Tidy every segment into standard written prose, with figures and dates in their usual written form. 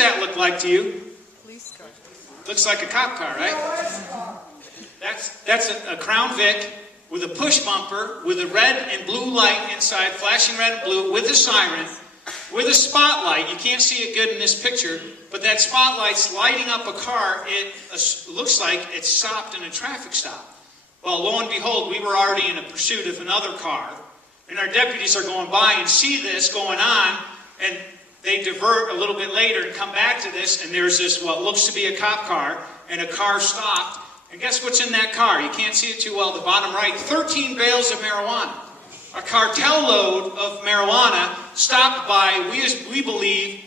That look like to you? Police car. Looks like a cop car, right? That's a Crown Vic with a push bumper, with a red and blue light inside, flashing red and blue, with a siren, with a spotlight. You can't see it good in this picture, but that spotlight's lighting up a car. It looks like it's stopped in a traffic stop. Well, lo and behold, we were already in a pursuit of another car, and our deputies are going by and see this going on, and they divert a little bit later and come back to this, and there's this, what looks to be a cop car, and a car stopped. And guess what's in that car? You can't see it too well, the bottom right. 13 bales of marijuana. A cartel load of marijuana stopped by, we believe,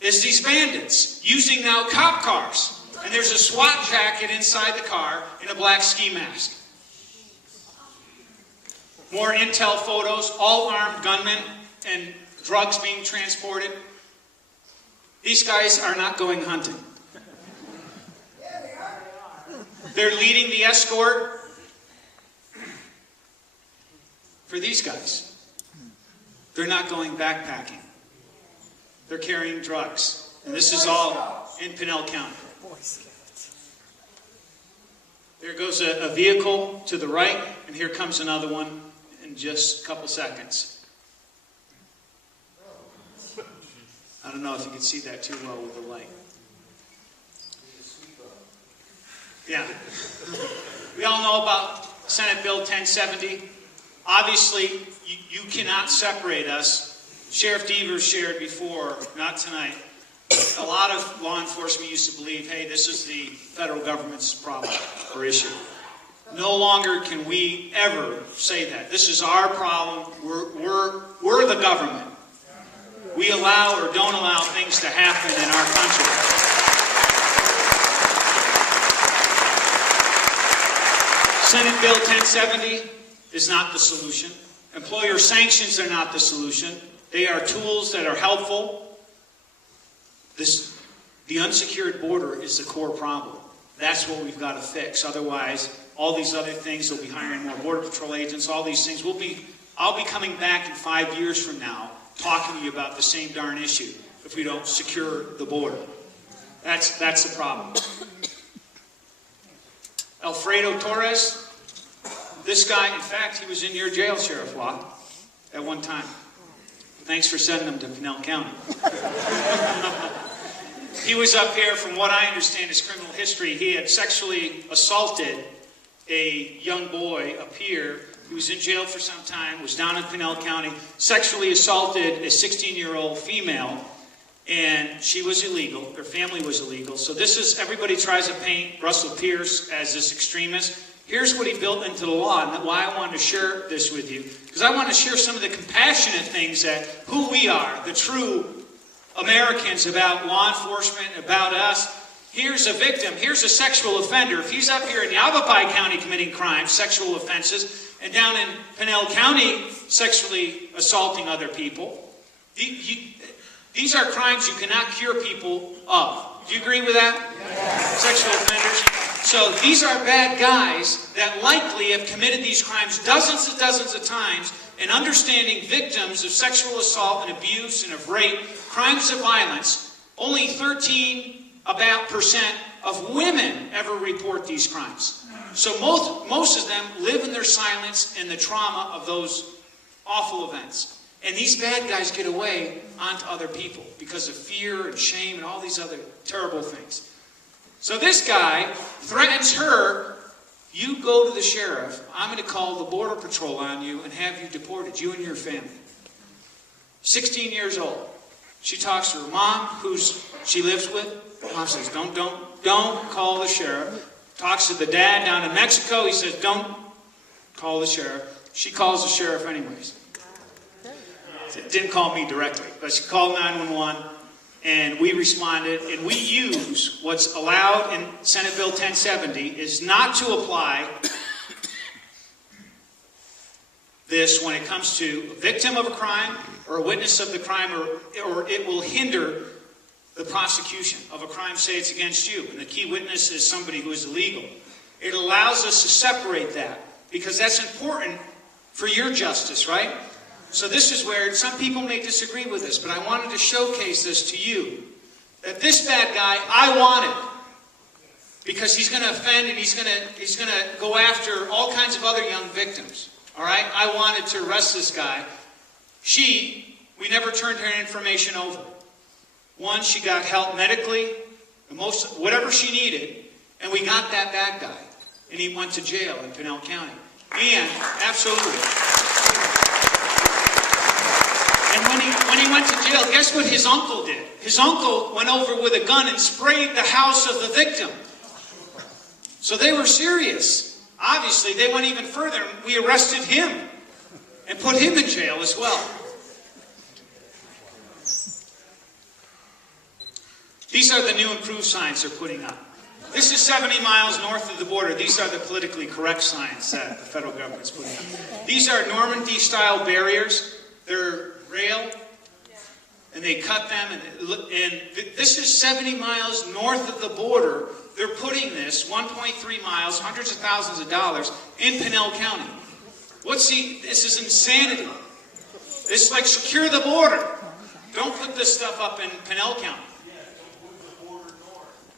is these bandits, using now cop cars. And there's a SWAT jacket inside the car and a black ski mask. More intel photos, all armed gunmen and drugs being transported. These guys are not going hunting. They're leading the escort for these guys. They're not going backpacking. They're carrying drugs. And this is all in Pinell County. There goes a vehicle to the right, and here comes another one in just a couple seconds. I don't know if you can see that too well with the light. Yeah. We all know about Senate Bill 1070. Obviously, you cannot separate us. Sheriff Devers shared before, not tonight. A lot of law enforcement used to believe, hey, this is the federal government's problem or issue. No longer can we ever say that. This is our problem. We're the government. We allow or don't allow things to happen in our country. Senate Bill 1070 is not the solution. Employer sanctions are not the solution. They are tools that are helpful. The unsecured border is the core problem. That's what we've got to fix. Otherwise, all these other things, will be hiring more Border Patrol agents, all these things, I'll be coming back in 5 years from now talking to you about the same darn issue if we don't secure the border. That's the problem. Alfredo Torres, this guy, in fact, he was in your jail, Sheriff Watt, at one time. Thanks for sending him to Pinell County. He was up here, from what I understand his criminal history. He had sexually assaulted a young boy up here. He was in jail for some time, was down in Pinell County, sexually assaulted a 16-year-old female, and she was illegal. Her family was illegal. So this is, everybody tries to paint Russell Pierce as this extremist. Here's what he built into the law, and why I wanted to share this with you. Because I want to share some of the compassionate things that, who we are, the true Americans, about law enforcement, about us. Here's a victim, here's a sexual offender. If he's up here in Yavapai County committing crimes, sexual offenses, and down in Pinell County sexually assaulting other people, these are crimes you cannot cure people of. Do you agree with that? Yes. Sexual offenders. So these are bad guys that likely have committed these crimes dozens and dozens of times, and understanding victims of sexual assault and abuse and of rape, crimes of violence, only 13% of women ever report these crimes. So most of them live in their silence and the trauma of those awful events. And these bad guys get away onto other people because of fear and shame and all these other terrible things. So this guy threatens her. You go to the sheriff. I'm going to call the Border Patrol on you and have you deported, you and your family. 16 years old. She talks to her mom, who she lives with. Mom says, don't call the sheriff. Talks to the dad down in Mexico. He says, don't call the sheriff. She calls the sheriff anyways. Didn't call me directly, but she called 911, and we responded, and we use what's allowed in Senate Bill 1070 is not to apply this when it comes to a victim of a crime or a witness of the crime, or it will hinder the prosecution of a crime, say it's against you, and the key witness is somebody who is illegal. It allows us to separate that, because that's important for your justice, right? So this is where some people may disagree with this, but I wanted to showcase this to you, that this bad guy I wanted, because he's going to offend and he's going to go after all kinds of other young victims. All right? I wanted to arrest this guy. We never turned her information over. One, she got help medically, whatever she needed, and we got that bad guy. And he went to jail in Pinell County. And, absolutely. And when he went to jail, guess what his uncle did? His uncle went over with a gun and sprayed the house of the victim. So they were serious. Obviously, they went even further. We arrested him and put him in jail as well. These are the new improved signs they're putting up. This is 70 miles north of the border. These are the politically correct signs that the federal government's putting up. These are Normandy-style barriers. They're rail, and they cut them. And this is 70 miles north of the border. They're putting this 1.3 miles, hundreds of thousands of dollars, in Pinell County. This is insanity. This is like secure the border. Don't put this stuff up in Pinell County.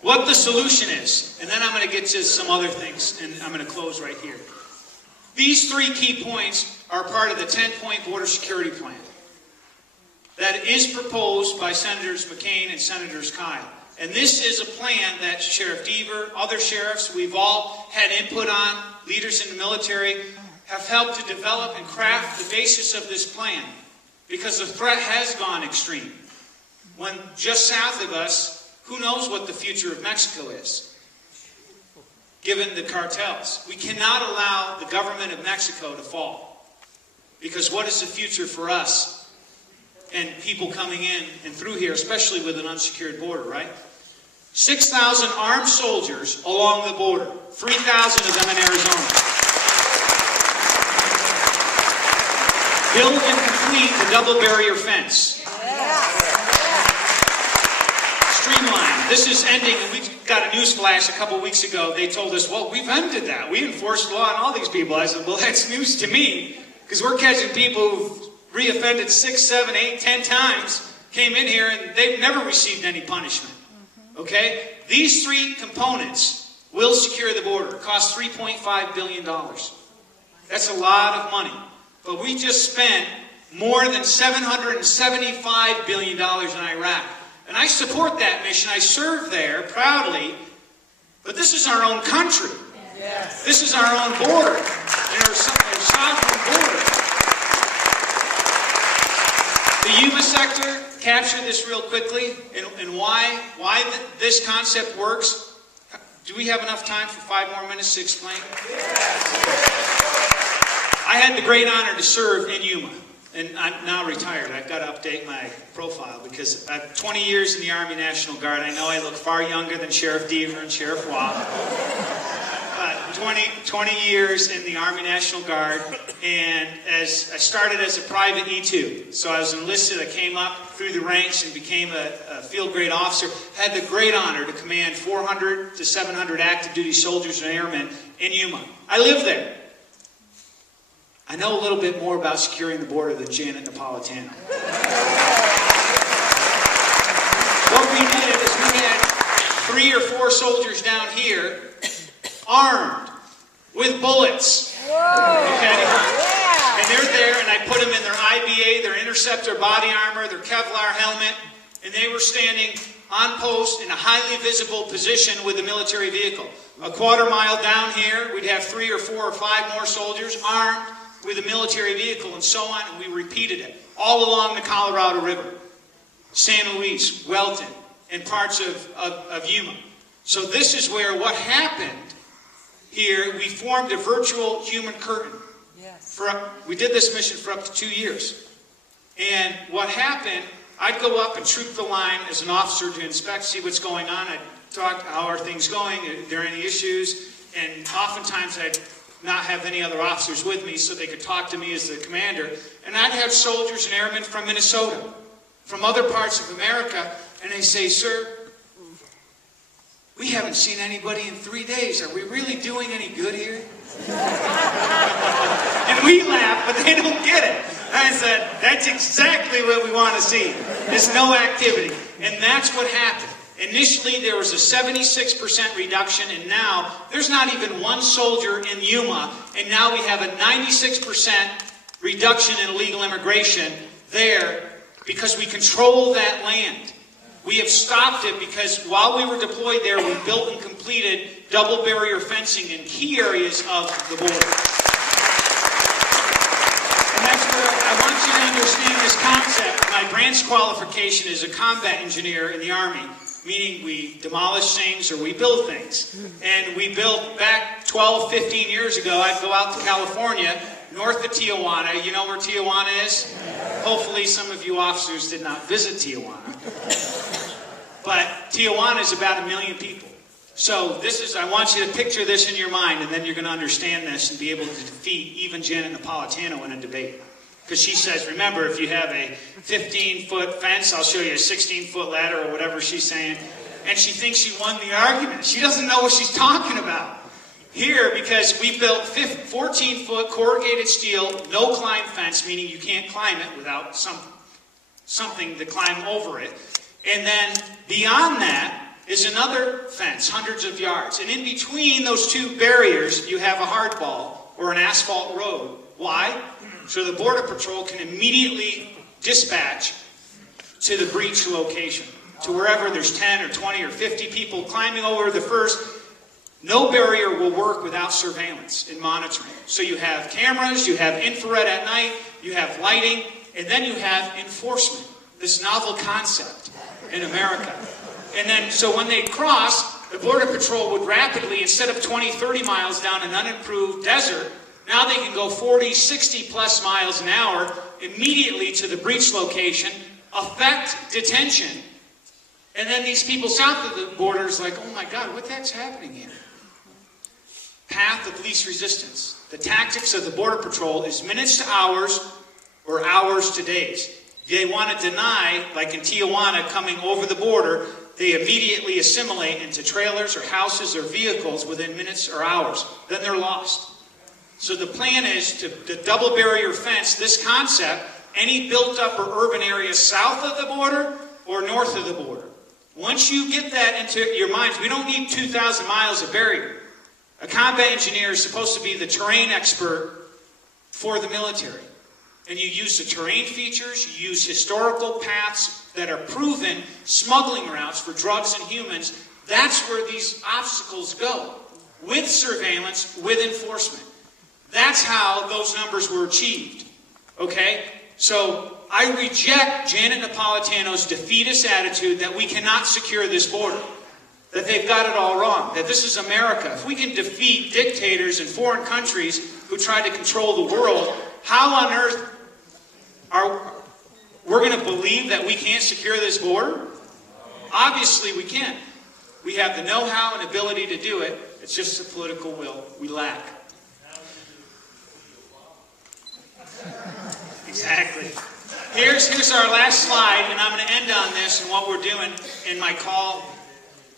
What the solution is, and then I'm going to get to some other things, and I'm going to close right here. These 3 key points are part of the 10-point border security plan that is proposed by Senators McCain and Senators Kyle. And this is a plan that Sheriff Deaver, other sheriffs, we've all had input on, leaders in the military, have helped to develop and craft the basis of this plan, because the threat has gone extreme. When just south of us, who knows what the future of Mexico is, given the cartels. We cannot allow the government of Mexico to fall, because what is the future for us and people coming in and through here, especially with an unsecured border, right? 6,000 armed soldiers along the border, 3,000 of them in Arizona. Build and complete the double barrier fence. Streamline. This is ending, and we got a news flash a couple weeks ago. They told us, well, we've ended that. We enforced law on all these people. I said, well, that's news to me, because we're catching people who've reoffended 6, 7, 8, 10 times, came in here, and they've never received any punishment. Okay? These 3 components will secure the border. It costs $3.5 billion. That's a lot of money. But we just spent more than $775 billion in Iraq. And I support that mission. I serve there proudly. But this is our own country. Yes. This is our own border. And our sovereign border. The Yuma sector, capture this real quickly. And why this concept works. Do we have enough time for 5 more minutes to explain? Yes. I had the great honor to serve in Yuma. And I'm now retired. I've got to update my profile because I've 20 years in the Army National Guard. I know I look far younger than Sheriff Deaver and Sheriff Watt. 20 years in the Army National Guard, and I started as a private E2. So I was enlisted. I came up through the ranks and became a field grade officer. Had the great honor to command 400 to 700 active duty soldiers and airmen in Yuma. I lived there. I know a little bit more about securing the border than Janet Napolitano. What we did is we had 3 or 4 soldiers down here armed with bullets. Okay? And they're there, and I put them in their IBA, their interceptor body armor, their Kevlar helmet, and they were standing on post in a highly visible position with a military vehicle. A quarter mile down here, we'd have 3 or 4 or 5 more soldiers armed with a military vehicle, and so on, and we repeated it all along the Colorado River, San Luis, Welton, and parts of Yuma. So this is where what happened here, we formed a virtual human curtain. Yes. We did this mission for up to 2 years. And what happened, I'd go up and troop the line as an officer to inspect, see what's going on. I'd talk, how are things going, are there any issues? And oftentimes I'd not have any other officers with me so they could talk to me as the commander. And I'd have soldiers and airmen from Minnesota, from other parts of America, and they say, sir, we haven't seen anybody in 3 days. Are we really doing any good here? And we laugh, but they don't get it. I said, that's exactly what we want to see. There's no activity. And that's what happened. Initially, there was a 76% reduction, and now there's not even one soldier in Yuma, and now we have a 96% reduction in illegal immigration there because we control that land. We have stopped it because while we were deployed there, we built and completed double barrier fencing in key areas of the border. And that's where I want you to understand this concept. My branch qualification is a combat engineer in the Army, meaning we demolish things or we build things. And we built back 12, 15 years ago, I'd go out to California, north of Tijuana. You know where Tijuana is? Hopefully some of you officers did not visit Tijuana. But Tijuana is about 1 million people. So this is, I want you to picture this in your mind, and then you're going to understand this and be able to defeat even Janet Napolitano in a debate. Because she says, remember, if you have a 15-foot fence, I'll show you a 16-foot ladder or whatever she's saying. And she thinks she won the argument. She doesn't know what she's talking about. Here, because we built 14-foot corrugated steel, no climb fence, meaning you can't climb it without something to climb over it. And then beyond that is another fence, hundreds of yards. And in between those two barriers, you have a hardball or an asphalt road. Why? So the Border Patrol can immediately dispatch to the breach location, to wherever there's 10 or 20 or 50 people climbing over the first. No barrier will work without surveillance and monitoring. So you have cameras, you have infrared at night, you have lighting, and then you have enforcement, this novel concept in America. And then, so when they cross, the Border Patrol would rapidly, instead of 20, 30 miles down an unimproved desert, now they can go 40, 60 plus miles an hour immediately to the breach location, effect detention, and then these people south of the border is like, oh my God, what the heck's happening here? Path of least resistance. The tactics of the Border Patrol is minutes to hours or hours to days. They want to deny, like in Tijuana, coming over the border, they immediately assimilate into trailers or houses or vehicles within minutes or hours. Then they're lost. So the plan is to double barrier fence this concept, any built up or urban area south of the border or north of the border. Once you get that into your minds, we don't need 2,000 miles of barrier. A combat engineer is supposed to be the terrain expert for the military. And you use the terrain features, you use historical paths that are proven smuggling routes for drugs and humans. That's where these obstacles go, with surveillance, with enforcement. That's how those numbers were achieved, okay? So I reject Janet Napolitano's defeatist attitude that we cannot secure this border, that they've got it all wrong, that this is America. If we can defeat dictators in foreign countries who try to control the world, how on earth are we going to believe that we can't secure this border? Obviously we can. We have the know-how and ability to do it. It's just the political will we lack. Exactly. Here's our last slide, and I'm going to end on this and what we're doing in my call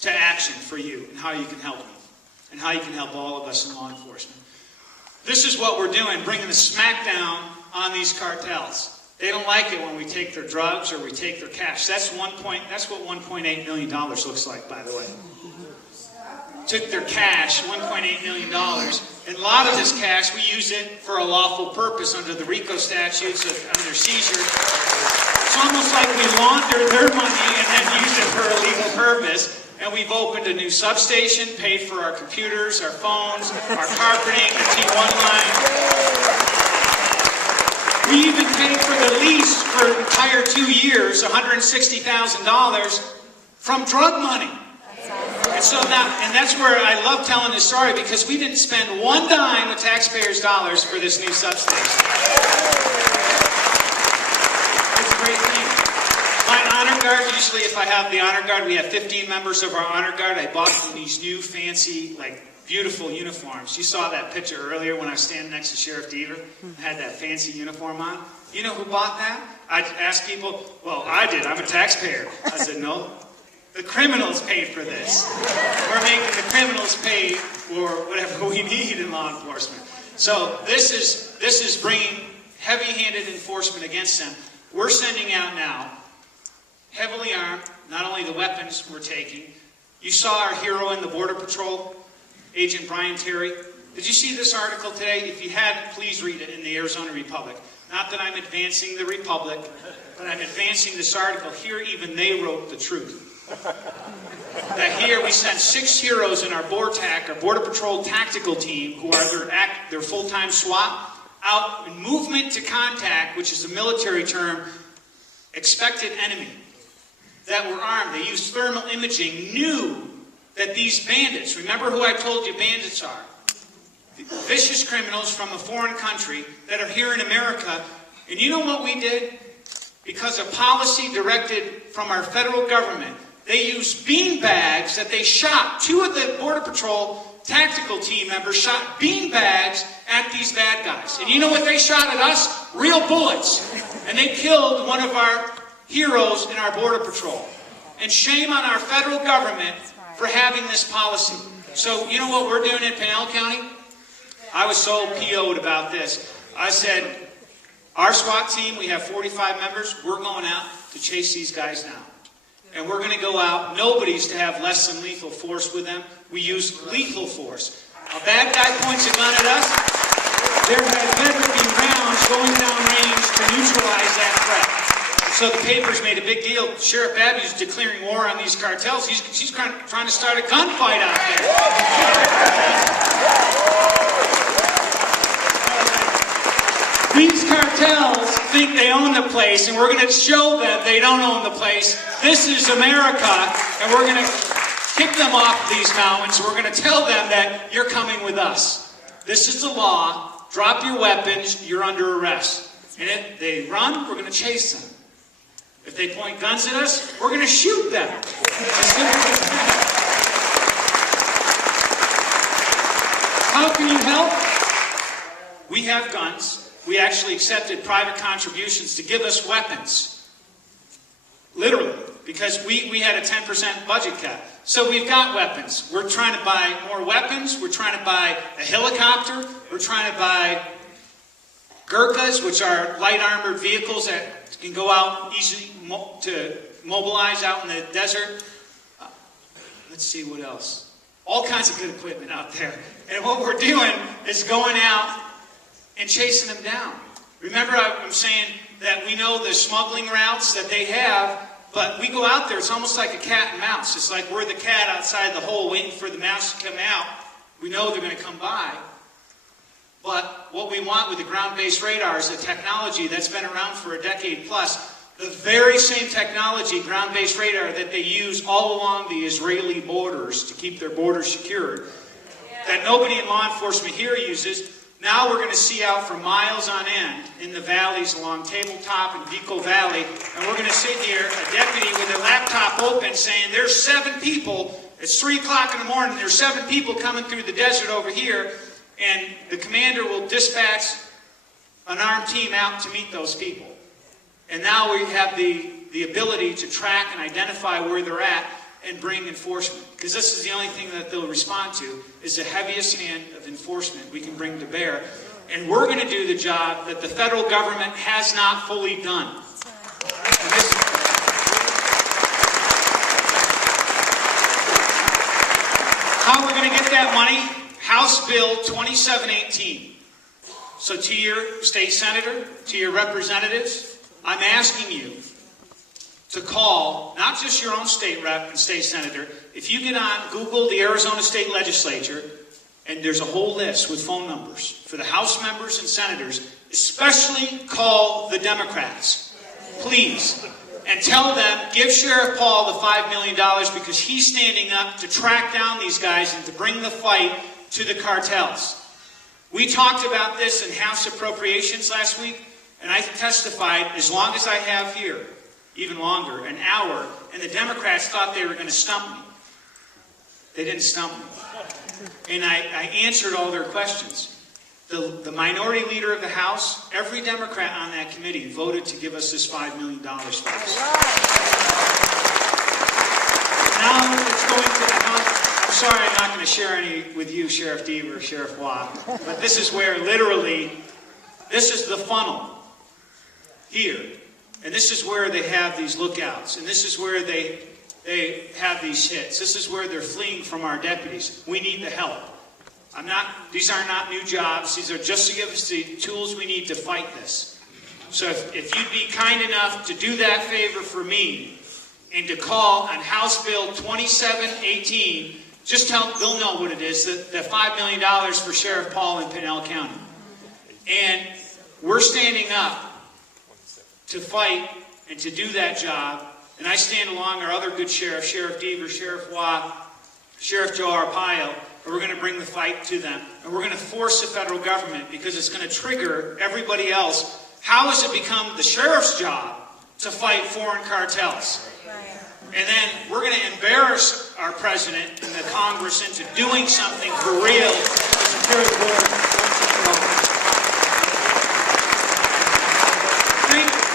to action for you and how you can help me and how you can help all of us in law enforcement. This is what we're doing, bringing the smackdown on these cartels. They don't like it when we take their drugs or we take their cash. That's what $1.8 million looks like, by the way. Took their cash, $1.8 million. And a lot of this cash, we use it for a lawful purpose under the RICO statutes, under seizure. It's almost like we launder their money and then use it for a legal purpose. And we've opened a new substation, paid for our computers, our phones, our carpeting, the T1 line. We even paid for the lease for an entire 2 years, $160,000 from drug money. And so now, and that's where I love telling this story, because we didn't spend one dime of taxpayers' dollars for this new substation. It's a great thing. My honor guard, usually if I have the honor guard, we have 15 members of our honor guard. I bought them these new fancy, beautiful uniforms. You saw that picture earlier when I was standing next to Sheriff Deaver. I had that fancy uniform on. You know who bought that? I asked people, well, I did. I'm a taxpayer. I said, no. The criminals paid for this. We're making the criminals pay for whatever we need in law enforcement. So this is bringing heavy-handed enforcement against them. We're sending out now heavily armed, not only the weapons we're taking. You saw our hero in the Border Patrol, Agent Brian Terry. Did you see this article today? If you hadn't, please read it in the Arizona Republic. Not that I'm advancing the Republic, but I'm advancing this article. Here, even they wrote the truth. That here we sent 6 heroes in our BORTAC, our Border Patrol Tactical Team, who are their full-time SWAT, out in movement to contact, which is a military term, expected enemy, that were armed. They used thermal imaging, knew that these bandits, remember who I told you bandits are? Vicious criminals from a foreign country that are here in America. And you know what we did? Because of policy directed from our federal government, they used bean bags that they shot. 2 of the Border Patrol tactical team members shot bean bags at these bad guys. And you know what they shot at us? Real bullets. And they killed one of our heroes in our Border Patrol. And shame on our federal government for having this policy. So you know what we're doing in Pinal County? I was so PO'd about this. I said, our SWAT team, we have 45 members, we're going out to chase these guys down. And we're going to go out, nobody's to have less than lethal force with them. We use lethal force. A bad guy points a gun at us, there had better be rounds going down range to neutralize that threat. So the papers made a big deal. Sheriff Babeu is declaring war on these cartels. He's trying to start a gunfight out there. These cartels think they own the place, and we're going to show them they don't own the place. This is America, and we're going to kick them off these mountains. We're going to tell them that you're coming with us. This is the law. Drop your weapons. You're under arrest. And if they run, we're going to chase them. If they point guns at us, we're going to shoot them. How can you help? We have guns. We actually accepted private contributions to give us weapons. Literally. Because we had a 10% budget cut. So we've got weapons. We're trying to buy more weapons. We're trying to buy a helicopter. We're trying to buy Gurkhas, which are light armored vehicles that can go out easily to mobilize out in the desert. Let's see what else. All kinds of good equipment out there. And what we're doing is going out and chasing them down. Remember, I'm saying that we know the smuggling routes that they have, but we go out there, it's almost like a cat and mouse. It's like we're the cat outside the hole waiting for the mouse to come out. We know they're going to come by. But what we want with the ground-based radar is a technology that's been around for a decade plus. The very same technology, ground-based radar, that they use all along the Israeli borders to keep their borders secured, that nobody in law enforcement here uses. Now we're going to see out for miles on end in the valleys along Tabletop and Vico Valley, and we're going to sit here, a deputy with a laptop open, saying there's 7 people, it's 3 o'clock in the morning, there's 7 people coming through the desert over here, and the commander will dispatch an armed team out to meet those people. And now we have the ability to track and identify where they're at and bring enforcement. Because this is the only thing that they'll respond to, is the heaviest hand of enforcement we can bring to bear. And we're going to do the job that the federal government has not fully done. How we're going to get that money? House Bill 2718. So to your state senator, to your representatives, I'm asking you to call not just your own state rep and state senator. If you get on Google the Arizona State Legislature, and there's a whole list with phone numbers for the House members and senators, especially call the Democrats, please, and tell them, give Sheriff Paul the $5 million because he's standing up to track down these guys and to bring the fight to the cartels. We talked about this in House Appropriations last week, and I testified, as long as I have here, even longer, an hour, and the Democrats thought they were going to stump me. They didn't stump me. And I answered all their questions. The minority leader of the House, every Democrat on that committee voted to give us this $5 million, folks. Now it's going to the House. I'm sorry I'm not going to share any with you, Sheriff Deaver or Sheriff Watt, but this is where literally, this is the funnel here. And this is where they have these lookouts. And this is where they they have these hits. This is where they're fleeing from our deputies. We need the help. These are not new jobs. These are just to give us the tools we need to fight this. So if you'd be kind enough to do that favor for me and to call on House Bill 2718, just they'll know what it is, the $5 million for Sheriff Paul in Pinell County. And we're standing up to fight and to do that job. And I stand along our other good sheriff, Sheriff Deaver, Sheriff Watt, Sheriff Joe Arpaio, and we're going to bring the fight to them. And we're going to force the federal government because it's going to trigger everybody else. How has it become the sheriff's job to fight foreign cartels? And then we're going to embarrass our president and the Congress into doing something for real to secure the border.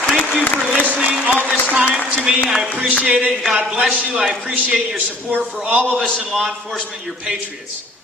Thank you for listening all this time to me. I appreciate it, and God bless you. I appreciate your support for all of us in law enforcement. You're patriots.